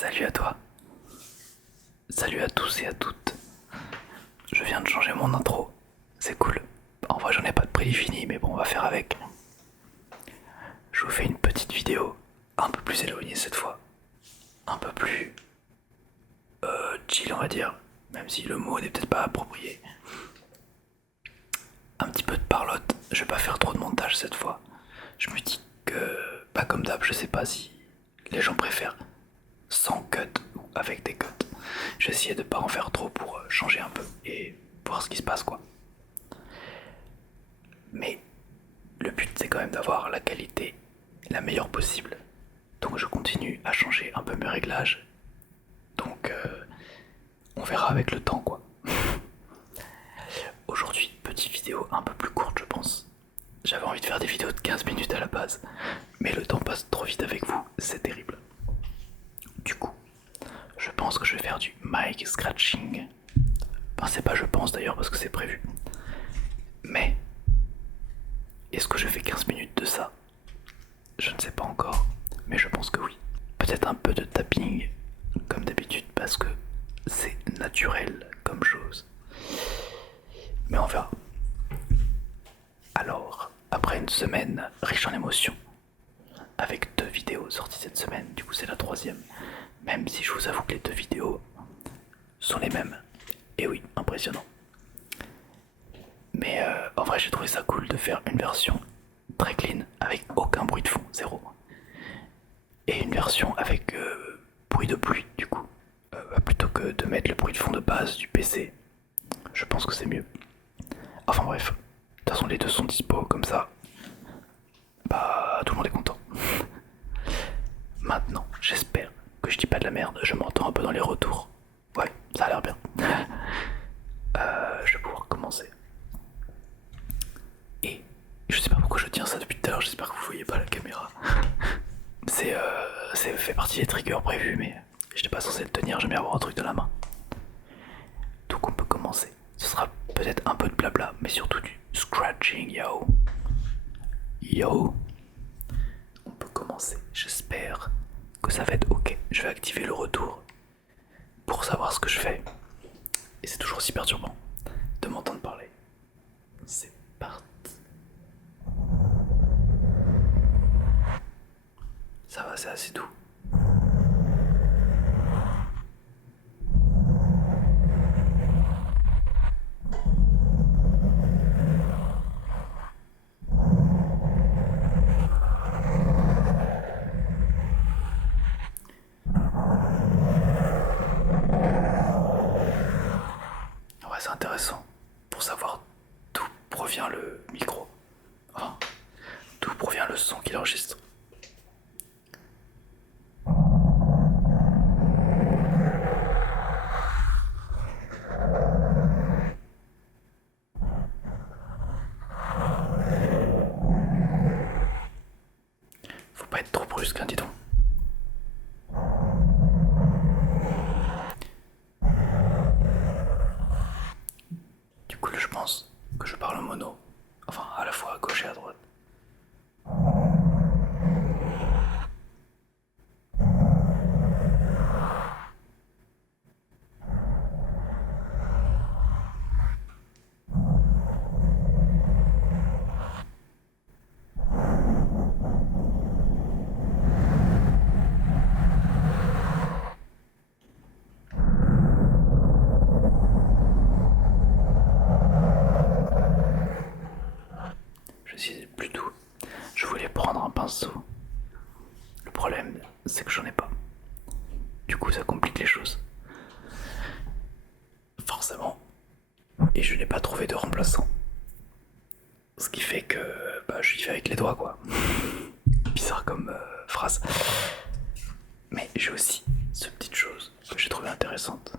Salut à toi, salut à tous et à toutes. Je viens de changer mon intro, c'est cool. En vrai j'en ai pas de prix fini mais bon on va faire avec. Je vous fais une petite vidéo, un peu plus éloignée cette fois. Un peu plus chill on va dire, même si le mot n'est peut-être pas approprié. Un petit peu de parlotte, je vais pas faire trop de montage cette fois. Je me dis que, pas comme d'hab, je sais pas si les gens préfèrent sans cut ou avec des cuts. J'ai essayé de pas en faire trop pour changer un peu et voir ce qui se passe quoi. Mais le but c'est quand même d'avoir la qualité la meilleure possible. Donc je continue à changer un peu mes réglages. Donc on verra avec le temps quoi. Aujourd'hui, petite vidéo un peu plus courte je pense. J'avais envie de faire des vidéos de 15 minutes à la base. Mais le temps passe trop vite avec vous, c'est terrible. Du coup, je pense que je vais faire du mic scratching. Enfin c'est pas je pense d'ailleurs parce que c'est prévu. Mais est-ce que je fais 15 minutes de ça? Je ne sais pas encore, mais je pense que oui. Peut-être un peu de tapping, comme d'habitude, parce que c'est naturel comme chose. Mais on verra. Alors, après une semaine riche en émotions, avec 2 vidéos sorties cette semaine, du coup c'est la troisième, même si je vous avoue que les 2 vidéos sont les mêmes. Et oui, impressionnant. Mais en vrai j'ai trouvé ça cool de faire une version très clean, avec aucun bruit de fond, zéro. Et une version avec bruit de pluie du coup. Plutôt que de mettre le bruit de fond de base du PC, je pense que c'est mieux. Enfin bref, de toute façon les deux sont dispo comme ça. Bah tout le monde est content. Maintenant, j'espère que je dis pas de la merde, je m'entends un peu dans les retours. Ouais, ça a l'air bien. Je vais pouvoir commencer. Et je sais pas pourquoi je tiens ça depuis tout à l'heure, j'espère que vous voyez pas la caméra. C'est fait partie des triggers prévus, mais j'étais pas censé le tenir, j'aime bien avoir un truc de la main. Donc on peut commencer. Ce sera peut-être un peu de blabla, mais surtout du scratching, yo. Yo. On peut commencer. J'espère que ça va être ok. Je vais activer le retour pour savoir ce que je fais. Et c'est toujours si perturbant de m'entendre parler. C'est parti. Ça va, c'est assez doux. Ouais, c'est intéressant pour savoir d'où provient le micro. Enfin, d'où provient le son qu'il enregistre. Faut pas être trop brusque, hein, dis donc. Du coup, je pense que je parle en mono. Enfin, à la fois à gauche et à droite. Je suis plus doux. Je voulais prendre un pinceau. Le problème, c'est que j'en ai pas. Du coup, ça complique les choses. Forcément. Et je n'ai pas trouvé de remplaçant. Ce qui fait que bah, je y fais avec les doigts, quoi. Bizarre comme phrase. Mais j'ai aussi cette petite chose que j'ai trouvée intéressante.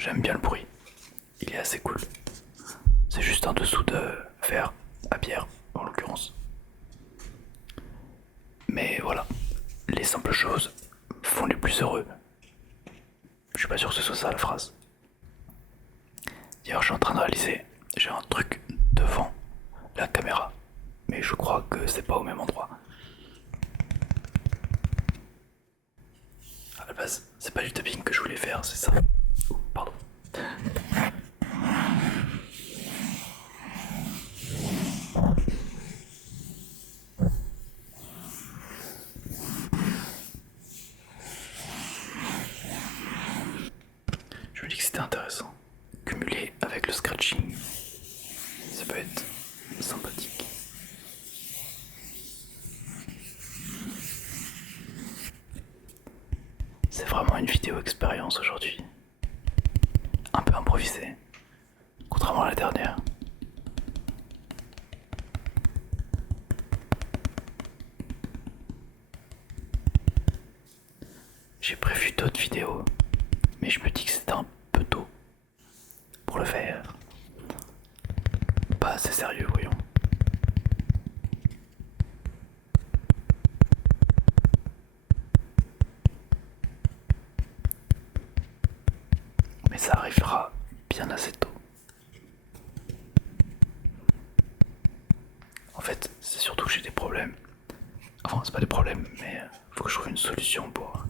J'aime bien le bruit. Il est assez cool. C'est juste un dessous de verre à bière, en l'occurrence. Mais voilà, les simples choses font les plus heureux. Je suis pas sûr que ce soit ça la phrase. D'ailleurs, je suis en train de réaliser, j'ai un truc devant la caméra, mais je crois que c'est pas au même endroit. À la base, c'est pas du tapping que je voulais faire, c'est ça. Oh, pardon. Je me dis que c'était intéressant. Cumulé avec le scratching, ça peut être sympathique. C'est vraiment une vidéo expérience aujourd'hui. Un peu improvisée, contrairement à la dernière. J'ai prévu d'autres vidéos, mais je me dis que c'était un peu tôt pour le faire. Pas assez sérieux, voyons. Mais ça arrivera bien assez tôt. En fait, c'est surtout que j'ai des problèmes. Enfin, c'est pas des problèmes, mais faut que je trouve une solution pour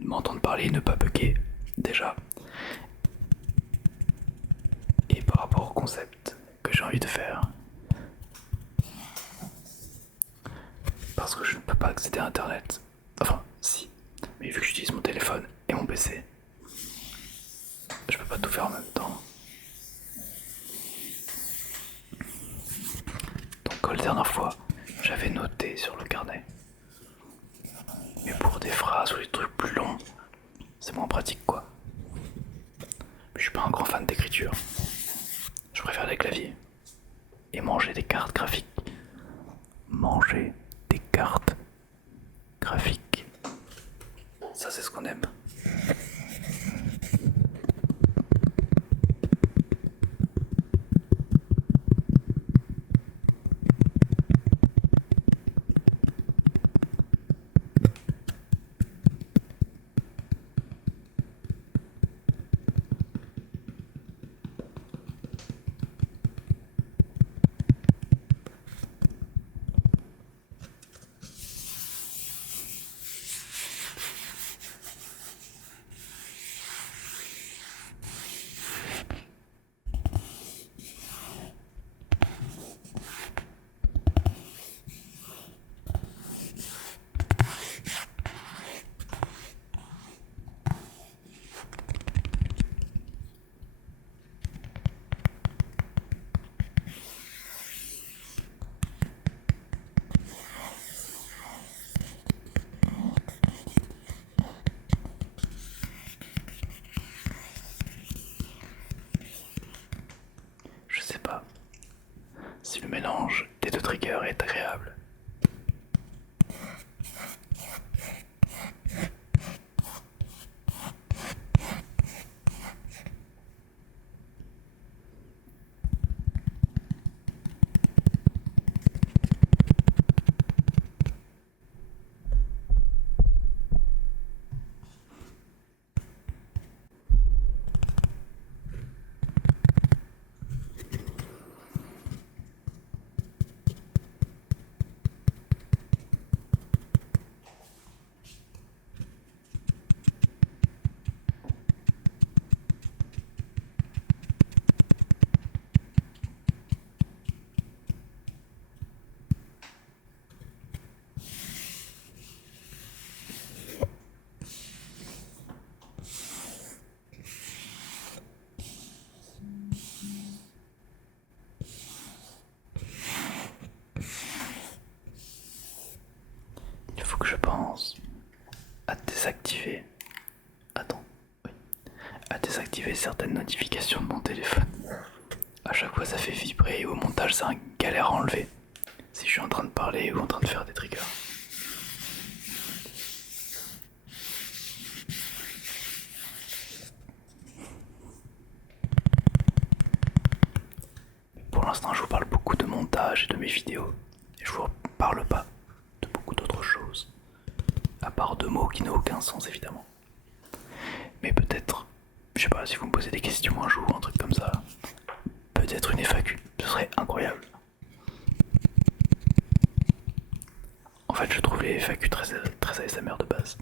m'entendre parler et ne pas bugger, déjà. Et par rapport au concept que j'ai envie de faire, parce que je ne peux pas accéder à internet. Enfin, si, mais vu que j'utilise mon téléphone et mon PC, je peux pas tout faire en même temps. Donc la dernière fois, j'avais noté sur le carnet. Mais pour des phrases ou des trucs plus longs, c'est moins pratique quoi. Je suis pas un grand fan d'écriture. Je préfère les claviers. Et manger des cartes graphiques. Manger des cartes graphiques. Ça c'est ce qu'on aime. Je sais pas si le mélange des deux triggers est agréable. Il faut que je pense à désactiver. Attends, oui. À désactiver certaines notifications de mon téléphone. À chaque fois ça fait vibrer et au montage c'est un galère à enlever. Si je suis en train de parler ou en train de faire des triggers. Pour l'instant je vous parle beaucoup de montage et de mes vidéos. Et je vous parle pas de beaucoup d'autres choses. À part de mots qui n'ont aucun sens évidemment. Mais peut-être sais pas, si vous me posez des questions un jour, un truc comme ça, peut-être une FAQ, ce serait incroyable. En fait, je trouve les FAQ très ASMR de base.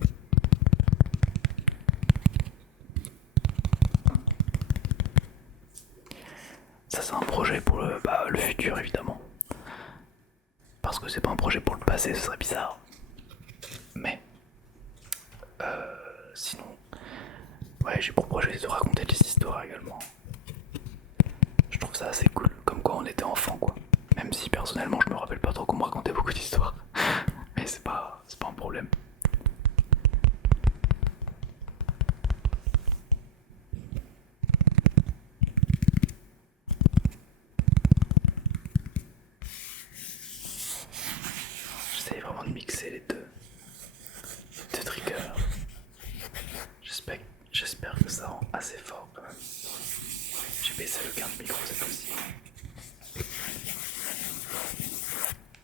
Ça, c'est un projet pour le futur, évidemment. Parce que c'est pas un projet pour le passé, ce serait bizarre. Mais, sinon, ouais, j'ai pour projet de raconter des histoires également. Je trouve ça assez cool, comme quand on était enfant, quoi. Même si personnellement, je me rappelle pas trop qu'on me racontait beaucoup d'histoires. Mais c'est pas un problème. J'essaie vraiment de mixer les deux triggers. J'espère que ça rend assez fort quand même. J'ai baissé le gain de micro cette fois-ci.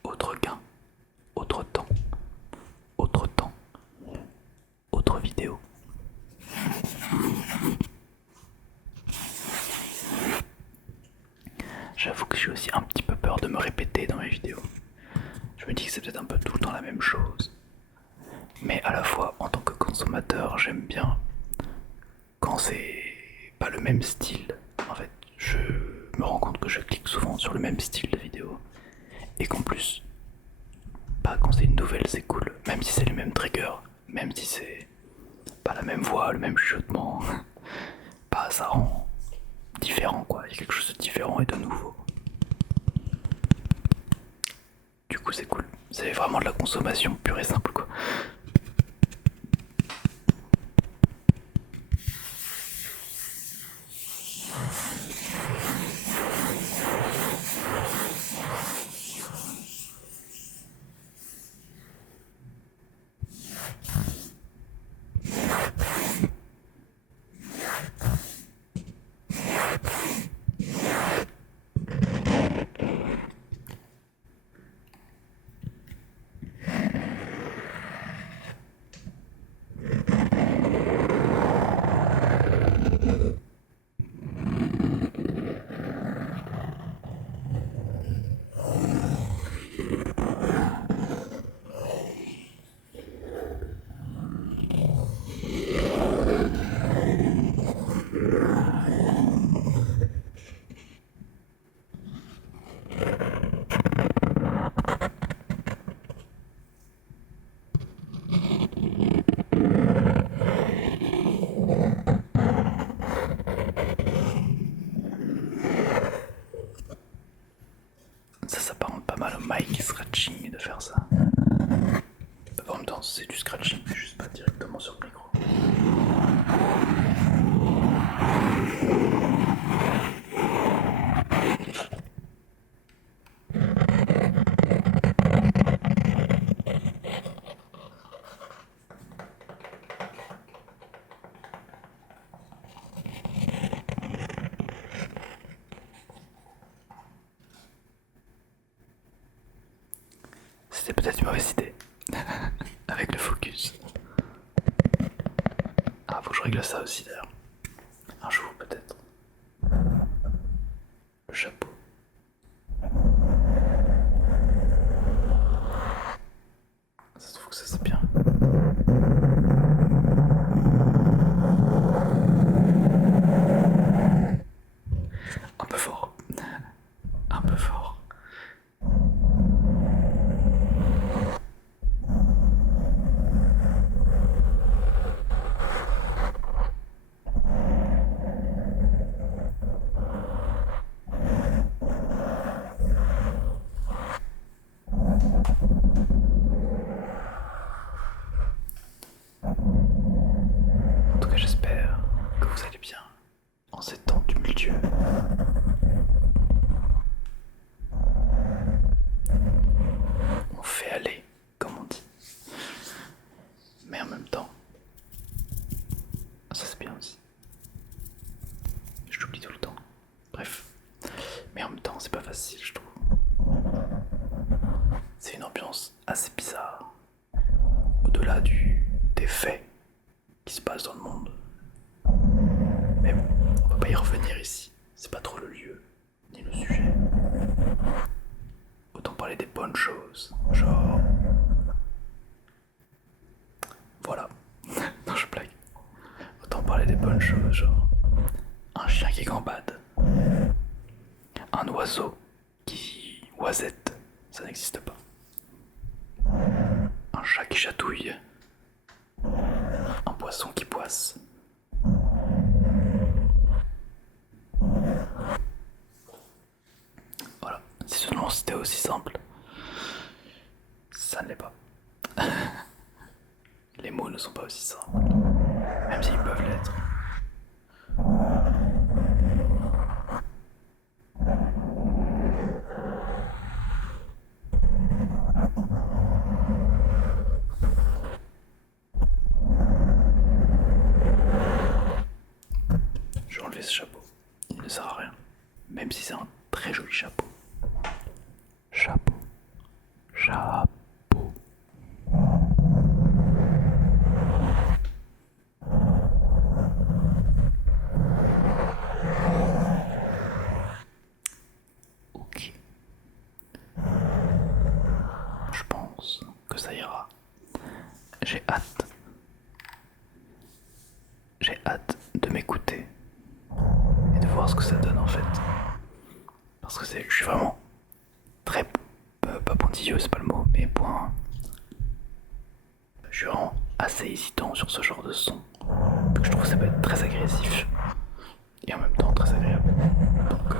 Autre gain, autre temps, autre vidéo. J'avoue que j'ai aussi un petit peu peur de me répéter dans mes vidéos. Je me dis que c'est peut-être un peu tout le temps la même chose. Mais à la fois, en tant que consommateur, j'aime bien quand c'est pas le même style. En fait, je me rends compte que je clique souvent sur le même style de vidéo. Et qu'en plus, pas quand c'est une nouvelle, c'est cool. Même si c'est les mêmes triggers, même si c'est pas la même voix, le même chuchotement. Bah, ça rend différent quoi. Il y a quelque chose de différent et de nouveau. Du coup, c'est cool. C'est vraiment de la consommation pure et simple quoi. Ça s'apparente pas mal au mic scratching de faire ça. En même temps, c'est du scratching, juste pas directement sur le micro. C'était peut-être une mauvaise idée. Avec le focus. Ah, faut que je règle ça aussi d'ailleurs. Un jour peut-être. Le chapeau. Ça se trouve que ça c'est bien. Un peu fort. Un peu fort. En tout cas, j'espère que vous allez bien en ces temps tumultueux. On fait aller, comme on dit. Mais en même temps, ça c'est bien aussi. Je l'oublie tout le temps. Bref. Mais en même temps, c'est pas facile, je trouve. C'est une ambiance assez bizarre. Au-delà des faits qui se passent dans le monde. Même pas y revenir ici. C'est pas trop le lieu, ni le sujet. Autant parler des bonnes choses. Genre. Voilà. Non, je blague. Autant parler des bonnes choses, genre. Un chien qui gambade. Un oiseau qui oisette. Ça n'existe pas. Un chat qui chatouille. Un poisson qui poisse. Voilà. Si seulement c'était aussi simple. Ça ne l'est pas. Les mots ne sont pas aussi simples. Même s'ils peuvent l'être. Je vais enlever ce chapeau. Il ne sert à rien. Même si c'est un très joli chapeau. Chapeau. Chapeau. Ok. Je pense que ça ira. J'ai hâte. J'ai hâte de m'écouter et de voir ce que ça donne en fait. Parce que je suis vraiment très pas pointilleux, c'est pas le mot, mais point. Je suis vraiment assez hésitant sur ce genre de son. Donc je trouve que ça peut être très agressif et en même temps très agréable. Donc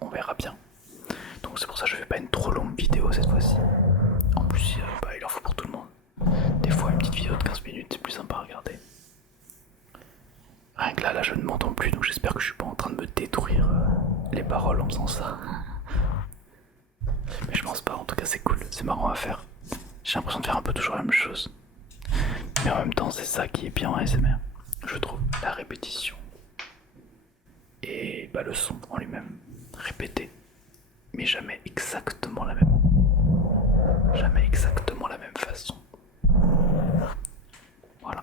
on verra bien. Donc c'est pour ça que je fais pas une trop longue vidéo cette fois-ci. En plus, il en faut pour tout le monde. Des fois, une petite vidéo de 15 minutes, c'est plus sympa à regarder. Rien que là, je ne m'entends plus, donc j'espère que je suis pas en train de me détruire les paroles en faisant ça. Mais je pense pas, en tout cas c'est cool, c'est marrant à faire. J'ai l'impression de faire un peu toujours la même chose. Mais en même temps, c'est ça qui est bien en ASMR, je trouve, la répétition. Et le son en lui-même, répété, mais jamais exactement la même. Jamais exactement la même façon. Voilà.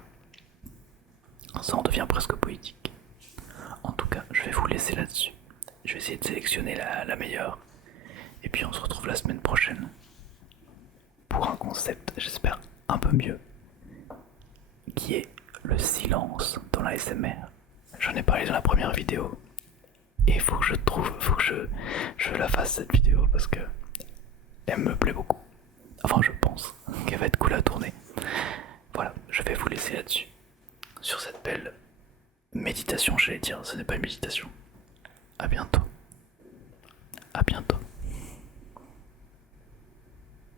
Ça en devient presque poétique. En tout cas, je vais vous laisser là-dessus. Je vais essayer de sélectionner la meilleure. Et puis on se retrouve la semaine prochaine pour un concept, j'espère, un peu mieux, qui est le silence dans la SMR. J'en ai parlé dans la première vidéo. Et il faut que je la fasse cette vidéo parce que elle me plaît beaucoup. Enfin, je pense qu'elle va être cool à tourner. Voilà, je vais vous laisser là-dessus. Sur cette belle méditation, j'allais dire, ce n'est pas une méditation. À bientôt. À bientôt.